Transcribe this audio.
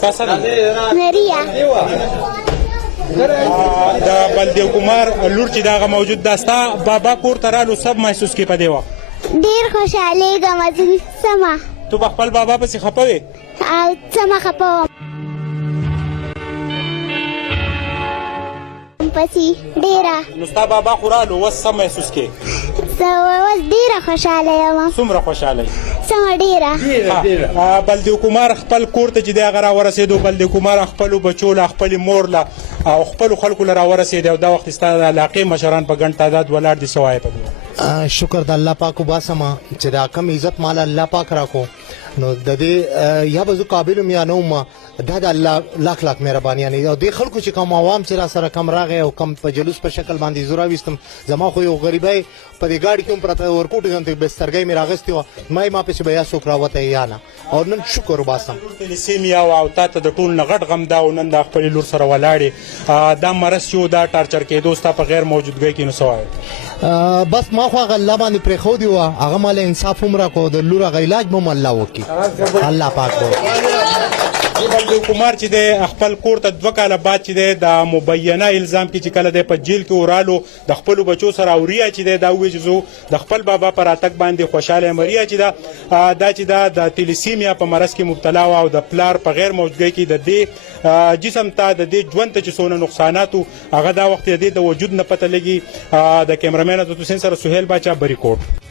تاسو نریا د بلدیو کمار لور چې دغه موجود ده ستا بابا کور ته رالو سب محسوس کې په دې وخت ډېر خوشحالېږم زه سمه تو په خپل بابا پسې خفه وې او سمه خفه وم پسې ډېره نو ستا بابا خو رالو اوس څه محسوس کې اوس ډېره خوشحاله یم څومره خوشحاله یې سمه ډېره بلدیو کمار خپل کور ته چې دی هغه راورسېدو بلدیو کمار خپلو بچو له خپلې مور له او خپلو خلکو له راورسېدی او دا وخت ستا د علاقې مشران په ګڼ تعداد ولاړ دي څه وایې په دې شکر د الله پاک وباسمه چې دا کم عزت مال الله پاک راکو نو د دې یا به زه قابل یم یا نه وم دا د الله لاک لاک مهرباني او دې خلکو چې کوم عوام چې را سره کم راغی او کم په جلوس په شکل باندې زه راویستم زما خو یو غریبی په دې ګاډي کې هم پرته ورکوټ غونته بسترګۍ مې راغستې وه ما پسې به یا څوک راوتی یا نه او نن شکر وباسم تلیسیمیا او تا ته د ټول نه غټ غم دا او نن دا خپلې لور سره ولاړې دا مرض چې دا ټارچر کېدو ستا په غیر موجودګۍ کې نو څه وایې بس ما خو هغه الله باندې پرېښودي وه هغه ماله انصاف هم راکړو د لور هغه علاج به هم الله وکړي الله پاک به بلدیو کمار چې دی خپل کور ته 2 کاله بعد چې دی د مبینه الزام کې چې کله دی په جیل کې ورالو د خپلو بچو سره او ریا چې دی دا ووایي چې زه د خپل بابا په راتګ باندې خوشحاله یم ریا چې دا چې دا د تلیسیمیا په مرض کې مبتلا وه او د پلار په غیر موجودګۍ کې د دې جسم ته د دې ژوند ته چې څونه نقصانات و هغه دا وخت د دې د وجود نه پته لګي د کیمرامین عزت حسین سره سهیل باچا بریکوټ